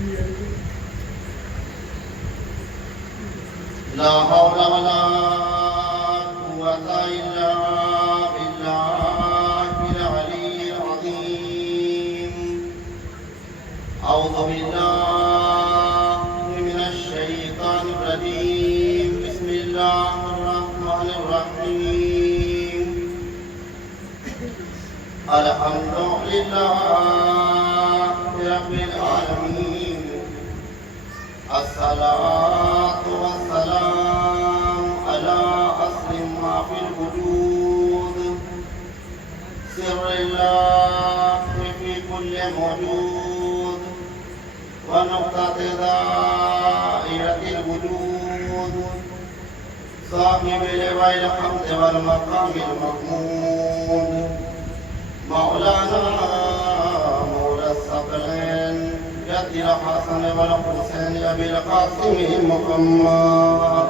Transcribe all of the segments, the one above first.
لا حول ولا قوة إلا بالله العلي العظيم. أعوذ بالله من الشيطان الرجيم. بسم الله الرحمن الرحيم. الحمد لله رب العالمين. الصلاة والسلام على أصل ما في الوجود، سر الله في كل موجود، ونقطة دائرة الوجود، صاحب لواء الحمد والمقام المحمود، مولانا مولى الثقلين جد الحسن والحسين أبي القاسم محمد.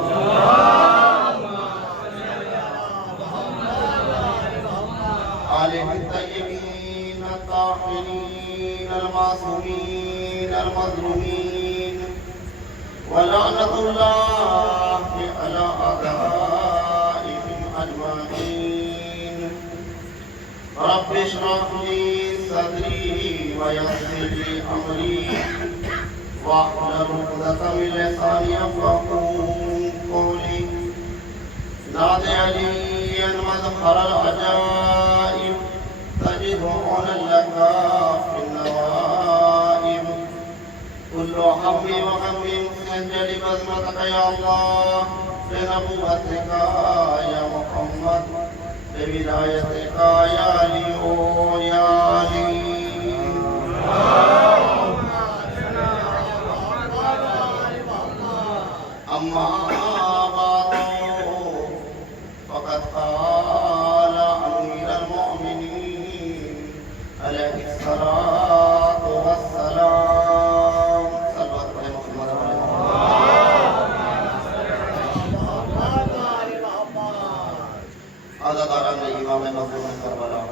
آله الطيبين الطاهرين المعصومين المظلومين، ولعنة الله على أعدائهم أجمعين. رب اشرح لي صدري ويسر لي أمري واحلل عقدة من لساني يفقهوا قولي. نادى عليا مظهر العجائب تجد عنا لك في النوائب. كل هم وهم سنجل بزمتك يا الله، بنبوتك يا محمد، بولايتك يا علي يا علي. أما بعد فقد قال أمير المؤمنين عليه الصلاة والسلام. صلوات على محمد عزاداران امام مظلوم کربلا،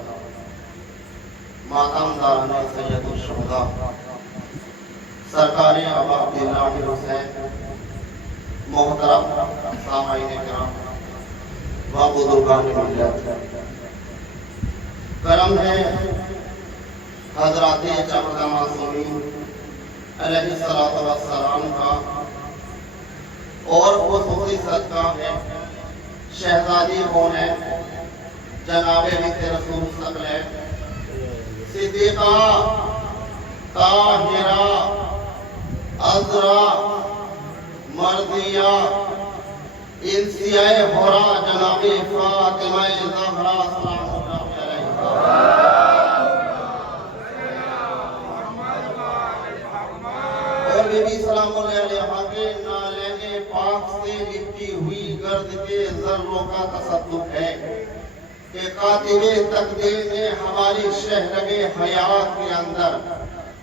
ماتم داران سید الشہداء، سرکار ابا عبداللہ حسین، محترم سامعین کرام و بزرگان ملت، کرم ہے حضرات چمدہ معصومین علیہ السلام کا، اور خصوصی صدقہ ہے شہزادی ہونے جناب بنت رسول ثقلین صدیقہ طاہرہ عذرا مرضیہ انسیہ حورا جناب فاطمہ زہرا سلام اللہ علیہ. اور بی بی سلام اللہ علیہ کے نالین پاک سے لپٹی ہوئی گرد کے ذروں کا تصدق ہے کہ کاتب تقدیر نے ہماری شہرگ حیات کے اندر،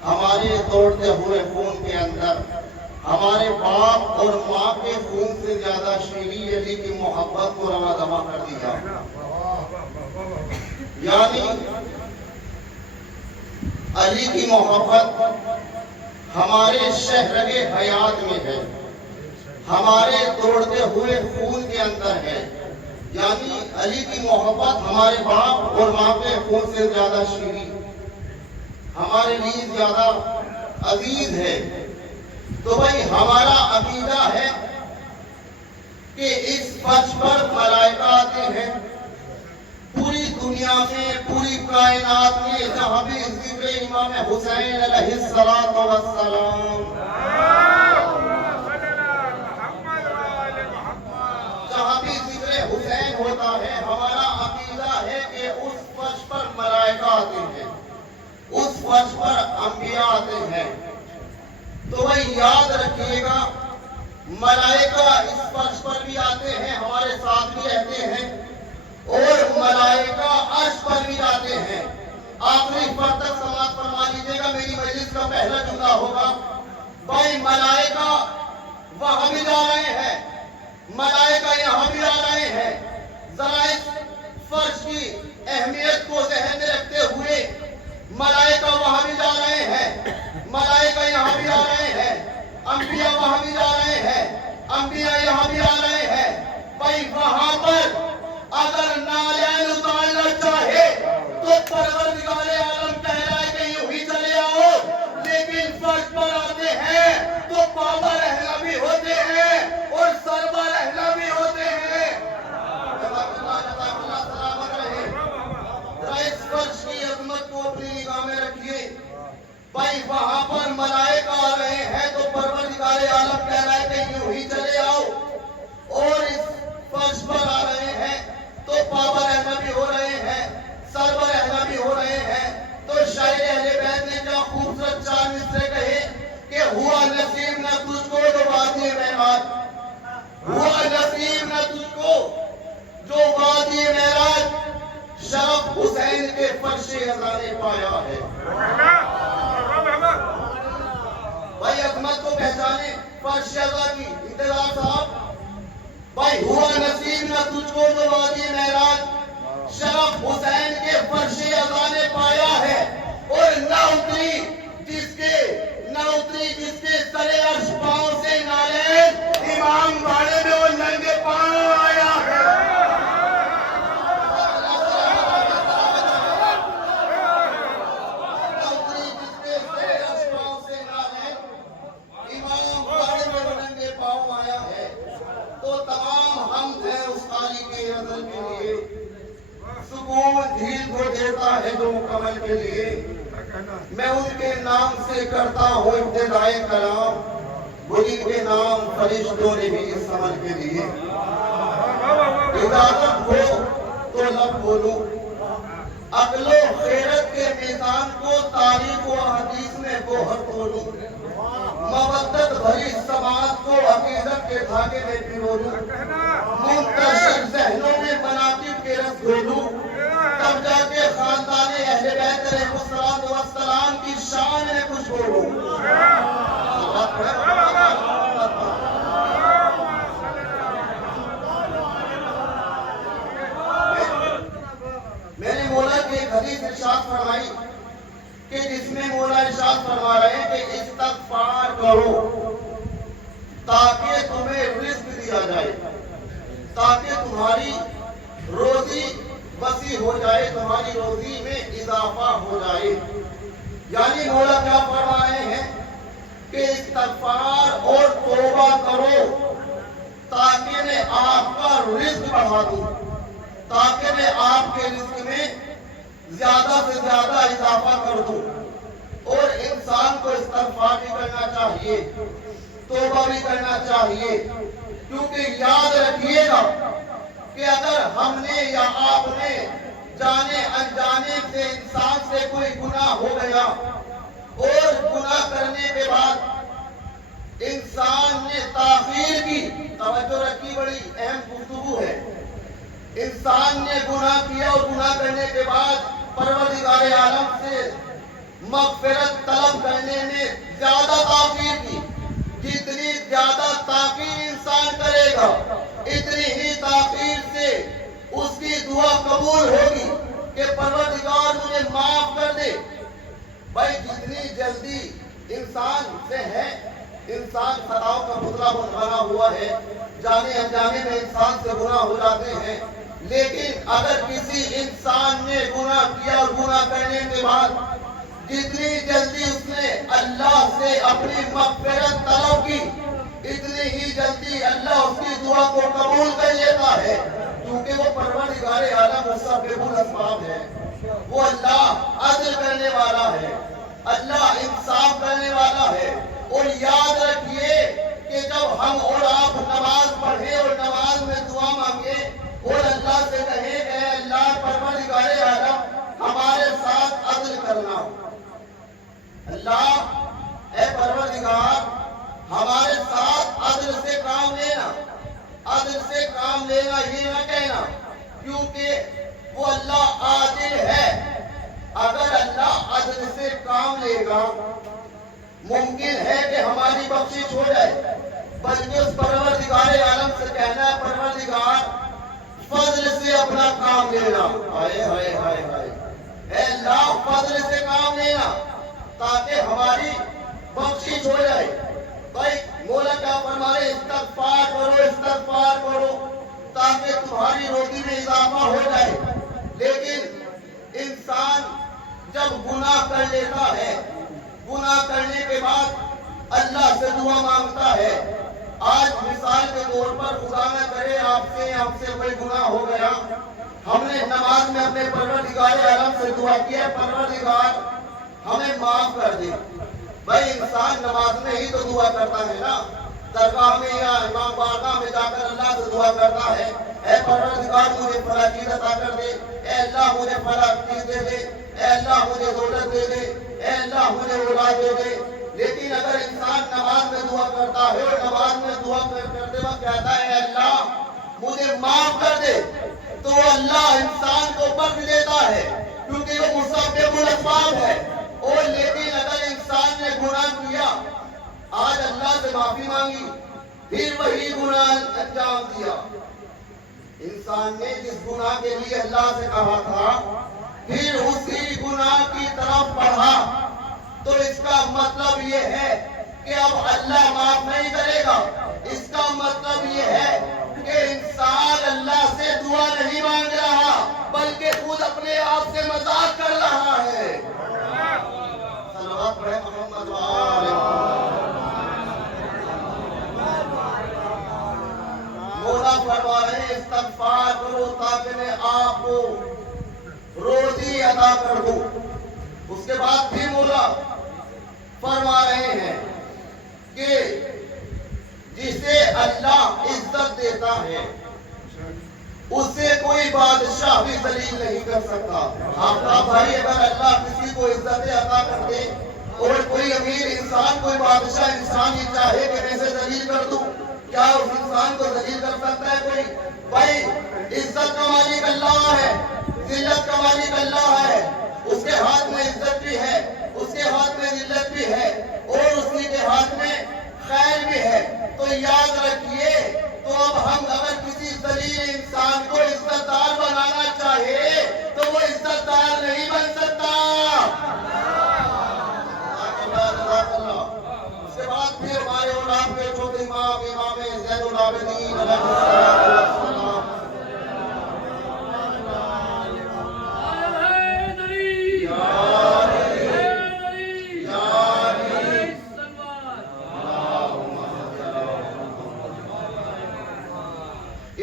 ہمارے دوڑتے ہوئے خون کے اندر، ہمارے باپ اور ماں کے خون سے زیادہ شیریں علی کی محبت کو رواں دواں کر دیا. یعنی علی کی محبت ہمارے شہرگ حیات میں ہے، ہمارے دوڑتے ہوئے خون کے اندر ہے. یعنی علی کی محبت ہمارے باپ اور ماں کے خون سے زیادہ شیریں، ہمارے لیے زیادہ عزیز ہے. تو بھائی ہمارا عقیدہ ہے کہ اس فرش پر ملائکہ آتے ہیں. پوری دنیا میں، پوری کائنات میں جہاں بھی ذکر امام حسین علیہ السلام، جہاں بھی ذکر حسین ہوتا ہے، ہمارا عقیدہ ہے کہ اس فرش پر ملائکہ آتے ہیں، اس فرش پر انبیاء آتے ہیں. تو بھائی یاد رکھیے گا، ملائکہ اس فرش پر بھی آتے ہیں، ہمارے ساتھ بھی رہتے ہیں، اور ملائکہ عرش پر بھی آتے ہیں. آخری فرد تک سماعت فرما لیجیے گا، میری مجلس کا پہلا جملہ ہوگا بھائی ملائکہ وہاں بھی جا رہے ہیں، ملائکہ یہاں بھی آ رہے ہیں. ذرا اس فرش کی اہمیت کو ذہن میں رکھتے ہوئے ملائکہ وہاں بھی جا رہے ہیں، ملائکہ یہاں بھی آ رہے ہیں، انبیاء وہاں بھی جا رہے ہیں، انبیاء یہاں بھی آ رہے ہیں۔ بھائی وہاں پر اگر نالین اتارنا چاہے تو پروردگار عالم کہہ رہا ہے کہ یوں ہی چلے آؤ، لیکن فرض پر آتے ہیں تو پاوا رہنا بھی ہوتے ہیں اور سربا رہنا بھی ہوتے ہیں۔ سلامت رہے، اس فرش کی عظمت کو اپنی نگاہ میں رکھیے۔ بھائی وہاں پر ملائکہ آ رہے ہیں تو پروردگار عالم کہہ رہا ہے کہ یوں ہی چلے آؤ، اور اس فرش پر آ رہے ہیں تو پاوا رہنا بھی ہو رہے ہیں، سربا رہنا بھی ہو رہے ہیں۔ تو شاعر اہل بیت نے کیا خوبصورت چار مصرے کہے کہ ہوا نصیب نہ تجھ کو جو وادی معراج، ہوا نصیب نہ تجھ کو جو وادی معراج، شرف حسین کے فرش عزا نے پایا ہے۔ بھائی عظمت کو پہچانے فرش عزا کی، انتظار صاحب۔ بھائی ہوا نصیب نہ تجھ کو جو وادی معراج، شرف حسین کے فرش عزا نے پایا ہے، اور نہ اتری جس کے سرے عرش پاؤں سے نالین، امام باڑے میں وہ ننگے پاؤں آیا ہے۔ تو تمام حمد ہے اس خالق کے عدل کے لیے، سکون دھیل کو دیتا ہے جو مکمل کے لیے۔ میں ان کے نام سے کرتا ہوں ابتدائے کلام، وہی کے نام فرشتوں نے بھی اس عمل کے لیے۔ اجازت ہو تو لب بولوں، عقل و خیرت کے میزان کو تاریخ و حدیث میں گوہر تولوں، مودت بھری سماعت کو عقیدت کے دھاگے میں پرولوں، منتشر ذہنوں میں مناقب کے رس گھولوں، تب جا کے خاندان اہل بیت علیہ السلام کی شان میں کچھ بولوں۔ میں نے مولا کی ایک حدیث ارشاد فرمائی کہ جس میں مولا ارشاد فرما رہے ہیں کہ استغفار کرو تاکہ تمہیں رزق دیا جائے، تاکہ تمہاری روزی وسیع ہو جائے، تمہاری روزی میں اضافہ ہو جائے۔ یعنی مولا کیا فرما رہے ہیں کہ استغفار اور توبہ کرو تاکہ میں آپ کا رزق بڑھا دوں، تاکہ میں آپ کے رزق میں زیادہ سے زیادہ اضافہ کر دوں۔ اور انسان کو استغفار بھی کرنا چاہیے، توبہ بھی کرنا چاہیے، کیونکہ یاد رکھیے گا کہ اگر ہم نے یا آپ نے جانے انجانے سے انسان سے کوئی گناہ ہو گیا، اور گناہ کرنے کے بعد انسان نے تاخیر کی، توجہ رکھی، بڑی اہم گفتگو ہے، انسان نے گناہ کیا اور گناہ کرنے کے بعد پروردگار عالم سے مغفرت طلب کرنے میں زیادہ تاخیر کی، جتنی زیادہ تاخیر انسان کرے گا اتنی ہی تاخیر سے اس کی دعا قبول ہوگی کہ پروردگار مجھے معاف کر دے۔ بھائی جتنی جلدی انسان سے ہے، انسان خطاؤں کا پتلا بنا ہوا ہے، جانے انجانے میں انسان سے گناہ ہو جاتے ہیں، لیکن اگر کسی انسان نے گناہ کیا اور گناہ کرنے کے بعد جتنی جلدی اس نے اللہ سے اپنی مغفرت طلب کی، اتنی ہی جلدی اللہ اس کی دعا کو قبول کر لیتا ہے، کیونکہ وہ پروردگار عالم مسبب الاسباب ہے، وہ اللہ عدل کرنے والا ہے، اللہ انصاف کرنے والا ہے۔ اور یاد رکھیے کہ جب ہم اور آپ نماز پڑھیں اور نماز میں دعا مانگے اور اللہ سے کہیں اے اللہ پروردگار عالم ہمارے ساتھ عدل کرنا، اللہ اے پروردگار ہمارے ساتھ عدل سے کام لینا، عدل سے کام لینا، یہ نہ کہنا، کیونکہ وہ اللہ عادل ہے۔ اگر اللہ عدل سے کام لے گا ممکن ہے کہ ہماری بخشش ہو جائے، بلکہ اس پروردگار عالم سے کہنا ہے پروردگار فضل سے اپنا کام لینا، ہائے ہائے ہائے ہائے، اے اللہ فضل سے کام لینا تاکہ ہماری بخشش ہو جائے. بھائی مولا کیا فرما رہے استغفار کرو تاکہ تمہاری روزی میں اضافہ ہو جائے. لیکن انسان جب گناہ کر لیتا ہے، گناہ کرنے کے بعد اللہ سے دعا مانگتا ہے. آج مثال کے طور پر خدا نہ کرے آپ سے کوئی گناہ ہو گیا، ہم نے نماز میں اپنے پروردگار عالم سے دعا کی ہے پروردگار ہمیں معاف کر دے. بھائی انسان نماز میں ہی تو دعا کرتا ہے نا، درگاہ میں یا امام بارگاہ میں جا کر اللہ سے دعا کرتا ہے اے پروردگار مجھے فلاں چیز عطا کر دے، اے اللہ مجھے فلاں چیز دے دے، اے اللہ مجھے دولت دے دے، اے اللہ مجھے اولاد دے دے. لیکن اگر انسان نماز میں دعا کرتا ہے اور نماز میں دعا کرتے وقت کہتا ہے اے اللہ مجھے معاف کر دے، تو اللہ انسان کو بخش دیتا ہے کیونکہ وہ مسبب الاسباب ہے. اور لیکن اگر انسان نے گناہ کیا، آج اللہ سے معافی مانگی، پھر وہی گناہ انجام دیا، انسان نے جس گناہ کے لیے اللہ سے کہا تھا پھر اسی گناہ کی طرف بڑھا، تو اس کا مطلب یہ ہے کہ اب اللہ معاف نہیں کرے گا. اس کا مطلب یہ ہے کہ انسان اللہ سے دعا نہیں مانگ رہا بلکہ خود اپنے آپ سے مذاق کر رہا ہے. صلوات پڑھیں محمد مولا فرما رہے ہیں استغفار کرو تاکہ میں آپ کو روزی عطا کر دوں. اس کے بعد بھی مولا فرما رہے ہیں کہ جسے اللہ عزت دیتا ہے اسے کوئی بادشاہ بھی ذلیل نہیں کر سکتا. آپ کا بھائی اگر اللہ کسی کو عزت عطا کر دے اور کوئی امیر انسان کوئی بادشاہ انسان یہ چاہے کہ میں اسے ذلیل کر دوں، کیا اس انسان کو ذلیل کر سکتا ہے کوئی؟ بھائی عزت کا مالک اللہ ہے، ذلت کا مالک اللہ ہے. اس کے ہاتھ میں عزت بھی ہے، اس کے ہاتھ میں ذلت بھی ہے اور اسی کے ہاتھ میں خیر بھی ہے. تو یاد رکھیے تو اب ہم اگر کسی ذلیل انسان کو عزت دار بنانا چاہے تو وہ عزت دار نہیں بن سکتا. اس کے بعد پھر ہمارے اور آپ کے چھوٹے امام زین العابدین علیہ السلام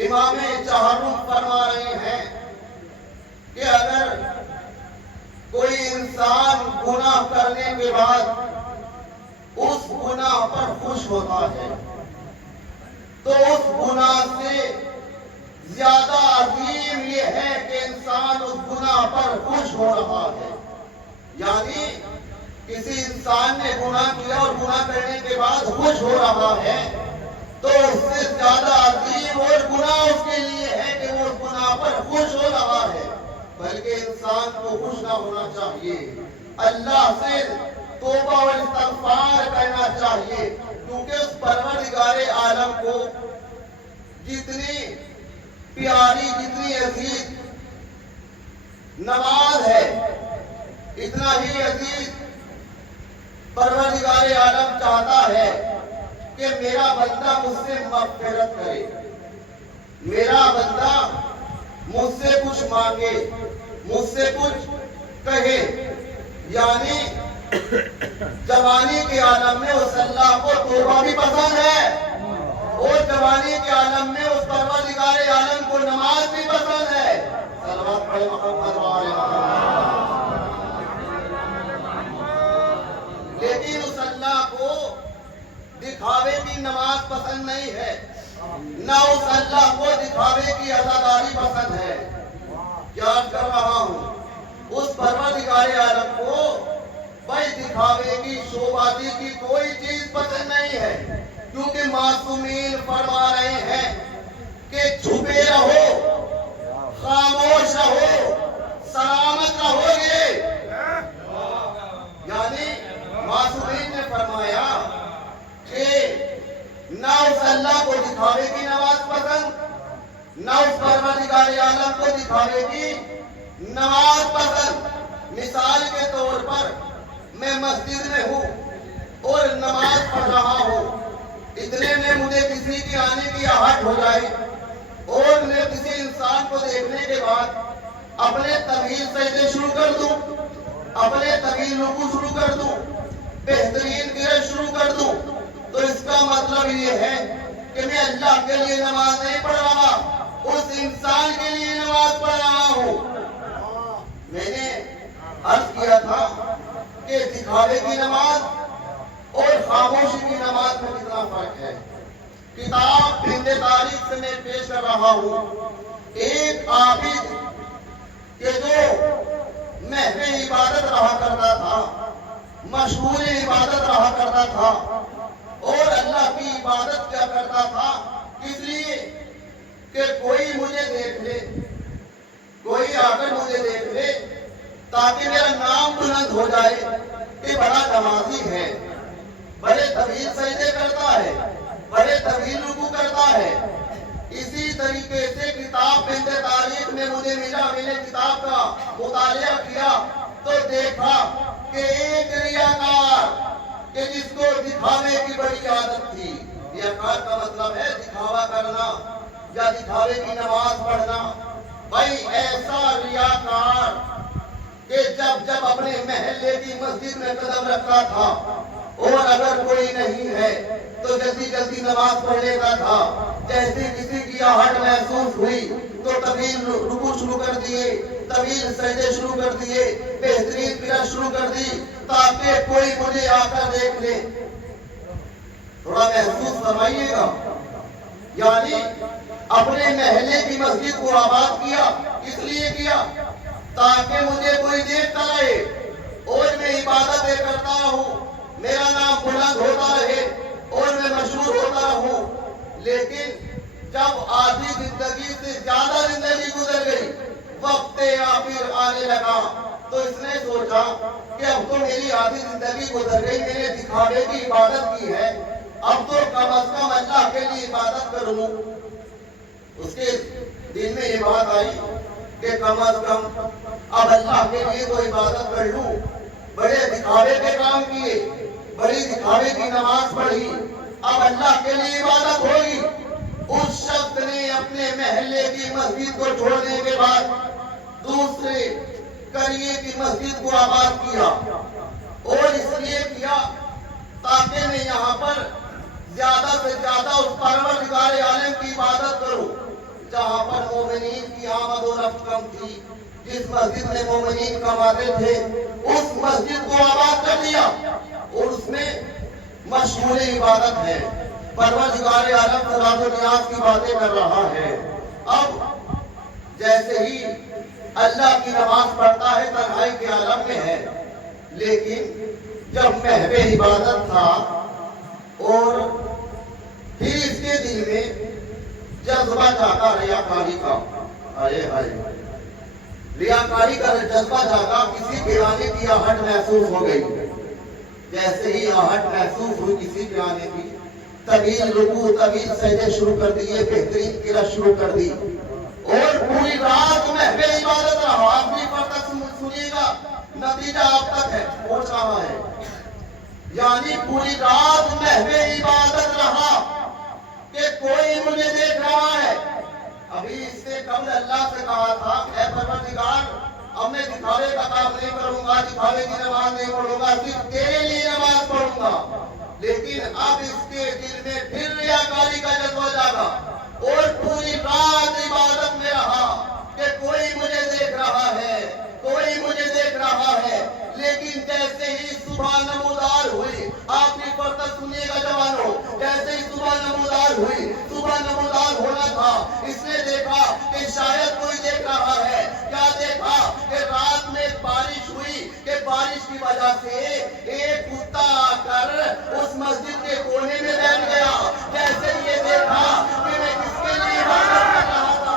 امام چہارم فرما رہے ہیں کہ اگر کوئی انسان گناہ کرنے کے بعد اس گناہ پر خوش ہوتا ہے تو اس گناہ سے زیادہ عظیم یہ ہے کہ انسان اس گناہ پر خوش ہو رہا ہے. یعنی کسی انسان نے گناہ کیا اور گناہ کرنے کے بعد خوش ہو رہا ہے تو اس سے زیادہ عظیم اور گناہ اس کے لیے ہے کہ وہ اس گناہ پر خوش ہو رہا ہے. بلکہ انسان کو خوش نہ ہونا چاہیے، اللہ سے توبہ اور استغفار کرنا چاہیے کیونکہ اس پروردگار عالم کو جتنی پیاری جتنی عزیز نماز ہے اتنا ہی عزیز پروردگار عالم چاہتا ہے کہ میرا بندہ مجھ سے مغفرت کرے، میرا بندہ مجھ سے کچھ مانگے، مجھ سے کچھ کہے. یعنی جوانی کے عالم میں اس اللہ کو توبہ بھی پسند ہے اور جوانی کے عالم میں اس پروردگار عالم کو نماز بھی پسند ہے. صلوات پڑھیں محمد لیکن اس اللہ کو دکھاوے کی نماز پسند نہیں ہے، نہ اس اللہ کو دکھاوے کی عزاداری پسند ہے. کیا کر رہا ہوں اس پروردگار عالم کو بھائی دکھاوے کی شوبازی کی کوئی چیز پسند نہیں ہے کیونکہ معصومین فرما رہے ہیں کہ چھپے رہو، خاموش رہو، سلامت رہو گے. یعنی معصومین نے فرمایا کہ نہ اس اللہ کو دکھاوے کی نماز پسند، نہ اس پروردگار عالم کو دکھاوے کی نماز پسند، مثال کے طور پر میں مسجد میں ہوں اور نماز پڑھ رہا ہوں، اتنے میں مجھے کسی کی آنے کی آہٹ ہو جائے اور میں کسی انسان کو دیکھنے کے بعد اپنے طویل سجدے شروع کر دوں، اپنے طویل رکوع شروع کر دوں، بہترین قرأت شروع کر دوں، تو اس کا مطلب یہ ہے کہ میں اللہ کے لیے نماز نہیں پڑھ رہا، اس انسان کے لیے نماز پڑھ رہا ہوں۔ میں نے عرض کیا تھا کہ دکھاوے کی نماز اور خاموشی کی نماز میں کتنا فرق ہے۔ کتاب ہند تاریخ سے میں پیش کر رہا ہوں، ایک عابد کہ جو محو عبادت رہا کرتا تھا، مشہور عبادت رہا کرتا تھا اور اللہ کی عبادت کیا کرتا تھا اس لیے کہ کوئی مجھے دیکھ لے، کوئی آ کر مجھے دیکھ لے تاکہ میرا نام بلند ہو جائے کہ بڑا نمازی ہے، بڑے طویل سجدے کرتا ہے، بڑے طویل رکوع کرتا ہے۔ اسی طریقے سے کتاب ہند تاریخ میں مجھے ملا، میں نے کتاب کا مطالعہ کیا تو دیکھا کہ ایک ریاکار کہ جس کو دکھاوے کی بڑی عادت تھی، ریاکار کا مطلب ہے دکھاوا کرنا یا دکھاوے کی نماز پڑھنا۔ بھائی ایسا ریاکار کہ جب اپنے محلے کی مسجد میں قدم رکھتا تھا اور اگر کوئی نہیں ہے تو جلدی جلدی نماز پڑھ لیتا تھا، جیسے کسی کی آہٹ محسوس ہوئی تو طویل رکوع شروع کر دیے، طویل سجدے شروع کر دیے، بہترین قرأت شروع کر دی تاکہ کوئی مجھے آ کر دیکھ لے۔ تھوڑا محسوس فرمائیے گا، یعنی اپنے محلے کی مسجد کو آباد کیا، اس لیے کیا تاکہ مجھے کوئی دیکھتا رہے اور میں عبادتیں کرتا رہوں، میرا نام بلند ہوتا رہے اور میں مشہور ہوتا رہوں۔ لیکن جب آدھی زندگی سے زیادہ زندگی گزر گئی، وقت آخر آنے لگا تو اس نے سوچا کہ اب تو میری آدھی زندگی گزر گئی، میں نے دکھاوے کی عبادت کی ہے، اب تو کم از کم اللہ کے لیے عبادت کر لوں۔ اس کے دل میں یہ بات آئی کہ کم از کم اب اللہ کے لیے تو عبادت کر لوں۔ بڑے دکھاوے کے کام کیے، بڑی دکھاوے کی نماز پڑھی، اب اللہ کے لیے عبادت ہوگی۔ اس شخص نے اپنے محلے کی مسجد کو چھوڑنے کے بعد دوسرے قریے کی مسجد کو آباد کیا، اور اس لیے کیا تاکہ میں یہاں پر زیادہ سے زیادہ اس پروردگار عالم کی عبادت کروں جہاں پر مومنین کی آمد و رفت کم تھی۔ جس مسجد میں مومنین کماتے تھے اس مسجد کو آباد کر دیا اور اس میں مشغول عبادت ہے، پروردگار عالم صلاۃ و نیاز کی باتیں کر رہا ہے۔ اب جیسے ہی اللہ کی نماز پڑھتا ہے تنہائی کے عالم میں ہے، لیکن جب محو عبادت تھا اور پھر اس کے دل میں جذبہ جاگا ریاکاری کا، ریاکاری کا جذبہ جاگا، کسی کے آنے کی آہٹ محسوس ہو گئی۔ جیسے ہی آہٹ محسوس ہوئی کسی کے آنے کی، طویل رکوع طویل سجدے شروع کر دیے، بہترین قرأت شروع کر دی اور پوری رات محو عبادت رہا۔ آخری پر تک سنیے گا، نتیجہ آپ تک ہے پہنچ رہا ہے، یعنی پوری رات محو عبادت رہا کہ کوئی مجھے دیکھ رہا ہے۔ ابھی اس سے قبل اللہ سے کہا تھا اے پروردگار اب میں دکھاوے کا کام نہیں کروں گا، دکھاوے کی نماز نہیں پڑھوں گا، صرف تیرے لیے نماز پڑھوں گا۔ لیکن اب اس کے دل میں پھر ریاکاری کا جذبہ جاگا اور پوری رات عبادت میں رہا کہ کوئی مجھے دیکھ رہا ہے، کوئی مجھے دیکھ رہا ہے۔ لیکن جیسے ہی صبح نمودار ہوئی، آخری پر تک سنیے گا جوانوں، جیسے ہی صبح نمودار ہوئی، صبح نمودار ہونا تھا، اس نے دیکھا کہ شاید کوئی دیکھ رہا ہے۔ کیا دیکھا کہ رات میں بارش ہوئی کہ بارش کی وجہ سے ایک کتا آ کر اس مسجد کے کونے میں بیٹھ گیا۔ جیسے یہ دیکھا کہ میں کس کے لیے عبادت کر رہا تھا،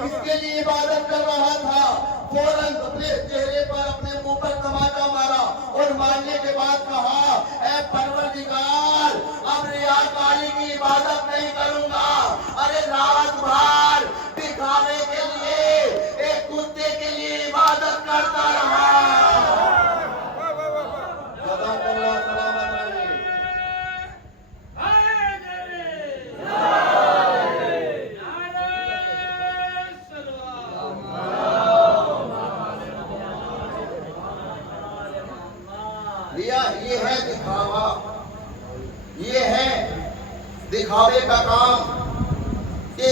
کس کے لیے عبادت کر رہا تھا، فوراً اپنے چہرے پر اپنے منہ پر تماچا مارا اور مارنے کے بعد کہا اے پروردگار اب ریاکاری کی عبادت نہیں کروں گا۔ ارے رات بھر دکھاوے کے لیے دکھاوے کا کام کہ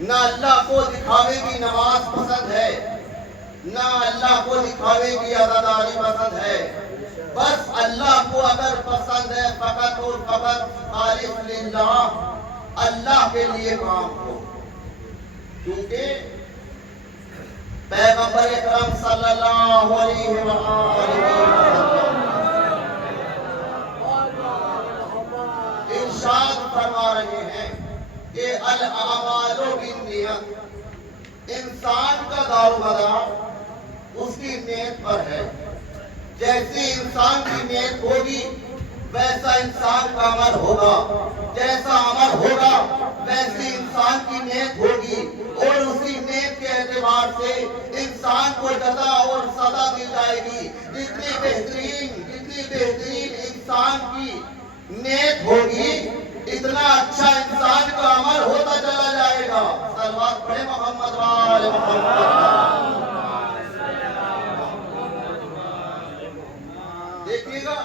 نہ اللہ کو دکھاوے کی نماز پسند ہے، نہ اللہ کو دکھاوے کی عزاداری پسند ہے. بس اللہ کو اگر پسند ہے فقط اور فقط خالص للہ، اللہ کے لیے کام ہو. کیونکہ پیغمبر اکرم صلی اللہ علیہ وسلم ارشاد فرما رہے ہیں کہ الاعمال بالنیت، انسان کا دار و مدار اس کی نیت پر ہے. جیسی انسان کی نیت ہوگی ویسا انسان کا عمل ہوگا، جیسا عمل ہوگا ویسی انسان کی نیت ہوگی، اور اسی نیت کے اعتبار سے انسان کو جزا اور سزا دی جائے گی. جتنی بہترین انسان کی نیت ہوگی اتنا اچھا انسان کا عمل ہوتا چلا جائے گا. صلوات پڑھیں محمد وآل محمد. دیکھیے گا،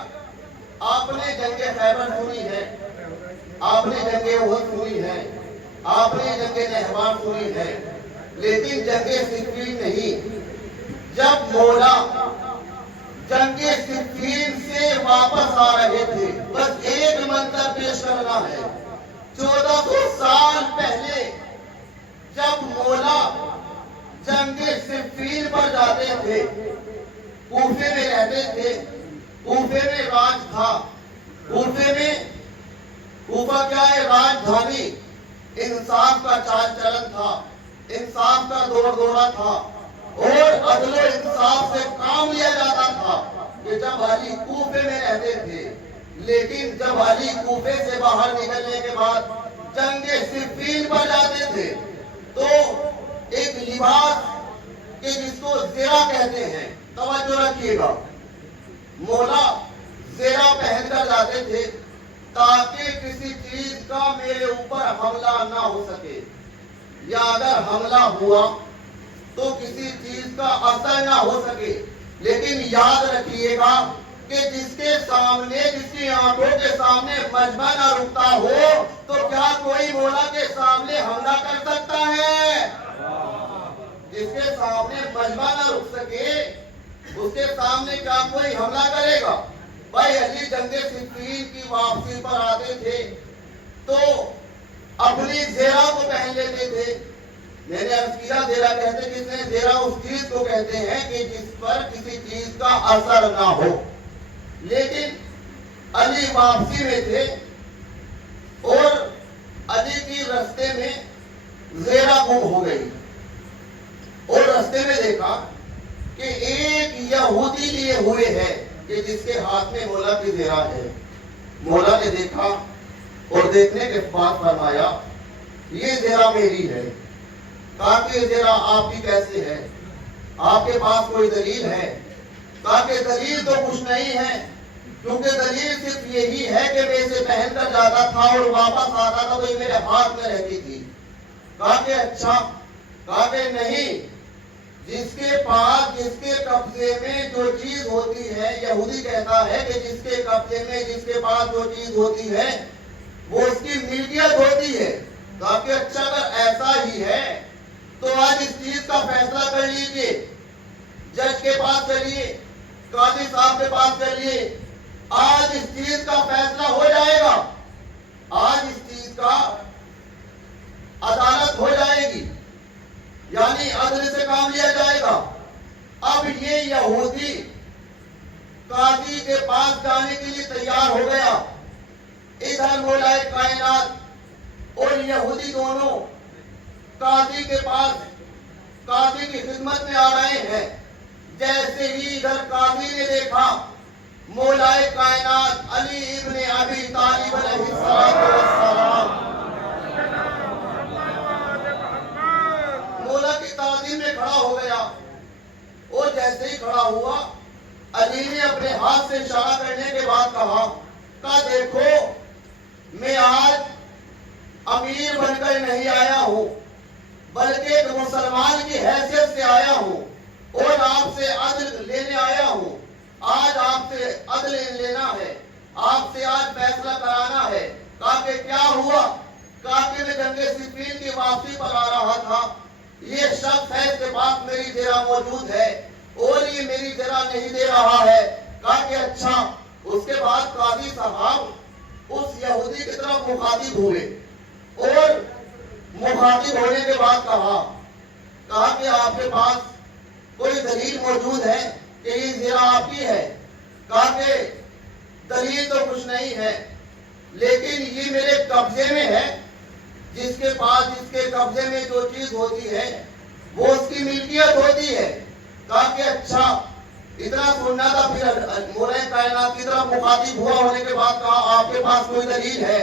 آپ نے جنگ خیبر سنی ہے، آپ نے جنگ احد سنی ہے، آپ نے جنگ نہروان سنی ہے، لیکن جنگ صفین نہیں. جب مولا جنگ صفین سے واپس آ رہے تھے، بس ایک منظر پیش کرنا ہے. 1400 سال پہلے جب مولا جنگ صفین پر جاتے تھے، کوفے میں رہتے تھے، کوفے میں راج تھا، کوفہ کیا ہے؟ راجدھانی. انصاف کا چال چلن تھا، انصاف کا دورہ تھا، اور عدل و انصاف سے کام لیا جاتا تھا. کہ جب علی کوفے میں رہتے تھے، لیکن جب علی کوفے سے باہر نکلنے کے بعد جنگ صفین پر جاتے تھے تو ایک لباس کہ جس کو زرہ کہتے ہیں، توجہ رکھیے گا، مولا زرہ پہن کر جاتے تھے تاکہ کسی چیز کا میرے اوپر حملہ نہ ہو سکے، یا اگر حملہ ہوا تو کسی چیز کا اثر نہ ہو سکے. لیکن یاد رکھیے گا کہ جس کے سامنے، جس کی آنکھوں کے سامنے مجمع نہ رکتا ہو تو کیا کوئی مولا کے سامنے حملہ کر سکتا ہے؟ جس کے سامنے مجمع نہ رک سکے اس کے سامنے کیا کوئی حملہ کرے گا؟ بھائی علی جنگ صفین کی واپسی پر آتے تھے تو اپنی زیرہ کو پہن لیتے تھے. میں نے عرض کیا زیرہ کہتے کس نے؟ زیرہ اس چیز کو کہتے ہیں کہ جس پر کسی چیز کا اثر نہ ہو. لیکن علی واپسی میں تھے اور علی کی رستے میں زیرہ گم ہو گئی، اور رستے میں دیکھا کہ ایک یہودی لیے ہوئے ہے کہ جس کے ہاتھ میں مولا کی زیرہ ہے. مولا نے دیکھا اور دیکھنے کے بعد فرمایا یہ زیرہ میری ہے. کہا کہ یہ زیرہ آپ کی کیسے ہے؟ آپ کے پاس کوئی دلیل ہے؟ کہا کہ دلیل تو کچھ نہیں ہے، کیونکہ دلیل صرف یہی ہے کہ میں اسے پہن کر جاتا تھا اور واپس آتا تھا تو یہ میرے ہاتھ میں رہتی تھی. کہا کہ اچھا. کہا کہ نہیں، جس کے پاس، جس کے قبضے میں جو چیز ہوتی ہے، یہودی کہتا ہے کہ جس کے قبضے میں، جس کے پاس جو چیز ہوتی ہے وہ اس کی ملکیت ہوتی ہے. کہا کہ اچھا اگر ایسا ہی ہے تو آج اس چیز کا فیصلہ کر لیجئے، جج کے پاس چلیے، قاضی صاحب کے پاس چلیے، آج اس چیز کا فیصلہ ہو جائے گا، آج اس چیز کا عدالت ہو جائے گی، یعنی عدل سے کام لیا جائے گا. اب یہ یہودی قاضی کے پاس جانے کے لیے تیار ہو گیا. ادھر مولا کائنات اور یہودی دونوں قاضی کے پاس، قاضی کی خدمت میں آ رہے ہیں. جیسے ہی ادھر قاضی نے دیکھا مولا کائنات علی ابن ابی طالب علیہ السلام مولا کی تعظیم میں کھڑا ہو گیا، اور جیسے ہی کھڑا ہوا علی نے اپنے ہاتھ سے اشارہ کرنے کے بعد کہا دیکھو میں آج امیر بن کر نہیں آیا ہوں بلکہ ایک مسلمان کی حیثیت سے آیا ہوں اور آپ سے عدل لینے آیا ہوں. آپ سے عدل لینا ہے، آپ سے آج فیصلہ کرانا ہے. کہا کہ کیا واپسی پر آ رہا تھا، یہ شخص ہے اس کے پاس میری زیرہ موجود ہے اور یہ میری زیرہ نہیں دے رہا ہے۔ کہا کہ اچھا۔ اس کے بعد قاضی صاحب اس یہودی کی طرف مخاطب ہوئے اور مخاطب ہونے کے بعد کہا کہ آپ کے پاس کوئی دلیل موجود ہے کہ یہ زیرہ آپ کی ہے؟ کہا کہ دلیل تو کچھ نہیں ہے، لیکن یہ میرے قبضے میں ہے۔ جس کے قبضے میں جو چیز ہوتی ہے وہ اس کی ملکیت ہوتی ہے۔ کہا کہ اچھا، اتنا سننا تھا۔ پھر مولا کائنات کی طرف مخاطب ہوا ہونے کے بعد کہا آپ کے پاس کوئی دلیل ہے؟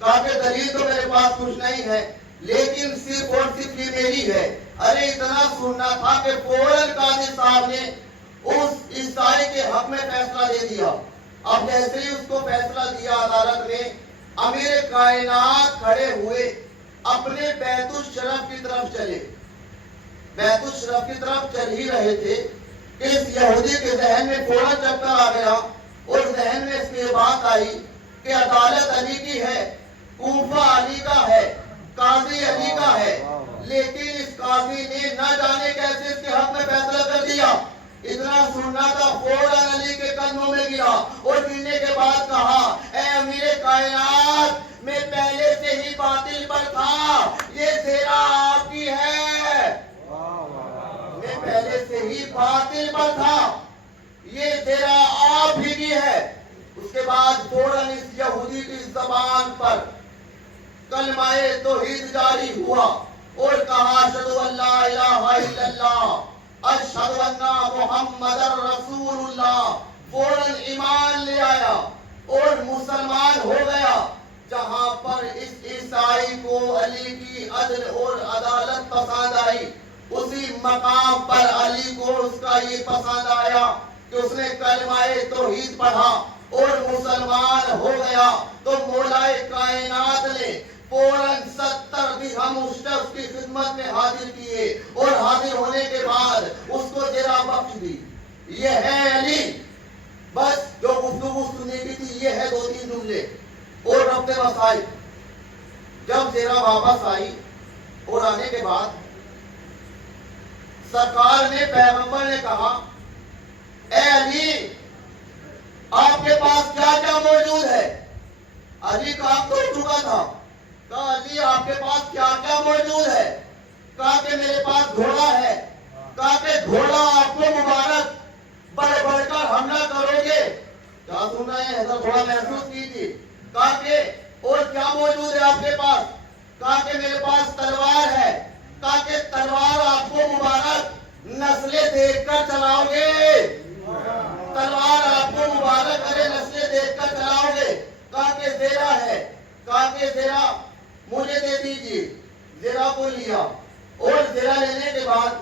کہا کہ دلیل تو میرے پاس کچھ نہیں ہے، لیکن صرف اور صرف یہ میری ہے۔ ارے اتنا سننا تھا کہ فوراً قاضی صاحب نے اس عیسائی کے حق میں فیصلہ دے دیا۔ اب جیسے ہی اس کو فیصلہ دیا عدالت میں، امیر کائنات کھڑے ہوئے اپنے بیت الشرف کی طرف چلے۔ بیت الشرف کی طرف چل ہی رہے تھے کہ اس یہودی کے ذہن میں فوراً چکر آ گیا اور ذہن میں اس کی بات آئی کہ عدالت علی کی ہے، کوفہ علی کا ہے، قاضی علی کا ہے، لیکن اس قاضی نے نہ جانے کیسے اس کے حق میں فیصلہ کر دیا۔ اتنا سننا تھا، فوراً علی کے قدموں میں گرا اور گرنے کے بعد کہا اے امیر کائنات، میں پہلے سے ہی باطل پر تھا، یہ زیرہ آپ کی ہے۔ میں پہلے سے ہی باطل پر تھا، یہ زیرہ آپ ہی کی ہے۔ اس کے بعد فوراً اس یہودی کی زبان پر کلمہ توحید جاری ہوا اور کہا اشہد ان لا الہ الا اللہ، اشہد ان محمد رسول اللہ۔ فوراً ایمان لے آیا اور مسلمان ہو گیا۔ جہاں پر اس عیسائی کو علی کی عدل اور عدالت پسند آئی، اسی مقام پر علی کو اس کا یہ پسند آیا کہ اس نے کلمہ توحید پڑھا اور مسلمان ہو گیا۔ تو مولا کائنات نے فوراً 70 درہم اس شخص کی خدمت میں حاضر کیے اور حاضر ہونے کے بعد اس کو زیرہ بخش دی۔ یہ ہے علی۔ بس جو گفتگو سننے کی تھی یہ ہے 2-3 جملے اور ربط مسائل۔ جب زیرہ واپس آئی اور آنے کے بعد سرکار نے، پیغمبر نے کہا اے علی، آپ کے پاس کیا کیا موجود ہے؟ علی کام تو چکا تھا۔ کہا علی آپ کے پاس کیا کیا موجود ہے؟ کہا کہ میرے پاس گھوڑا ہے۔ کہا کہ گھوڑا آپ کو مبارک، بڑھ بڑھ کر حملہ کرو گے۔ کیا سن رہے ہیں؟ حضرت تھوڑا محسوس کیجیے۔ کہا کہ اور کیا موجود ہے آپ کے پاس؟ کہا کہ میرے پاس تلوار ہے۔ کہا کہ تلوار آپ کو مبارک، نسلیں دیکھ کر چلاؤ گے؟ تلوار آپ کو مبارک، ارے نسلیں دیکھ کر چلاؤ گے؟ کہا کہ زیرہ ہے۔ کہا کہ زیرہ مجھے دے دیجیے۔ زیرہ کو لیا اور زیرہ لینے کے بعد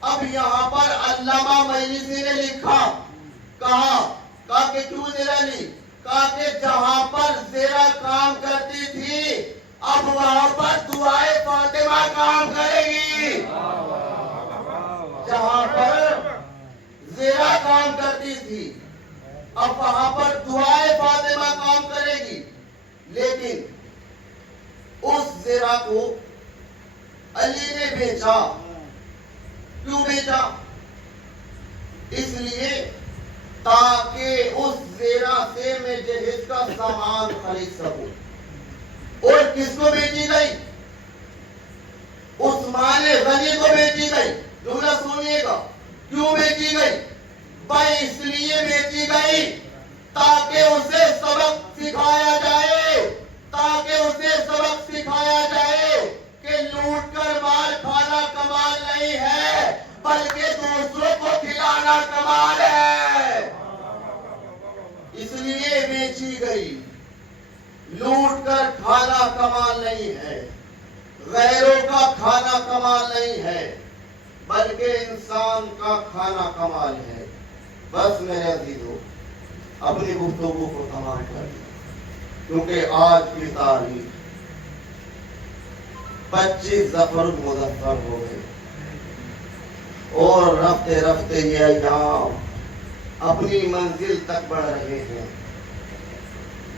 اب یہاں پر علامہ مجلسی نے لکھا، کہا کہ کیوں زیرہ لی؟ کہا کہ جہاں پر زیرہ کام کرتی تھی اب وہاں پر دعائے فاطمہ کام کرے گی۔ جہاں پر زیرہ کام کرتی تھی اب وہاں پر دعائے فاطمہ کام کرے گی۔ لیکن اس زیرہ کو علی نے بیچا۔ کیوں بیچا؟ اس لیے تاکہ اس زیرہ سے میں جہیز کا سامان خرید سکوں۔ اور کس کو بیچی گئی؟ عثمان غنی کو بیچی گئی۔ جملہ سنیے گا، کیوں بیچی گئی؟ بھائی اس لیے بیچی گئی تاکہ اسے سبق سکھایا جائے، تاکہ اسے سبق سکھایا جائے کہ لوٹ کر مال کھانا کمال نہیں ہے بلکہ دوسروں کو کھلانا کمال ہے۔ اس لیے بیچی گئی۔ لوٹ کر کھانا کمال نہیں ہے، غیروں کا کھانا کمال نہیں ہے بلکہ انسان کا کھانا کمال ہے۔ بس میرے عزیزو، اپنی گفتگو کو تمام کر دیا کیونکہ آج کی تاریخ 25 ظفر المظفر ہو گئے اور رفتے رفتے یہ ایام اپنی منزل تک بڑھ رہے ہیں۔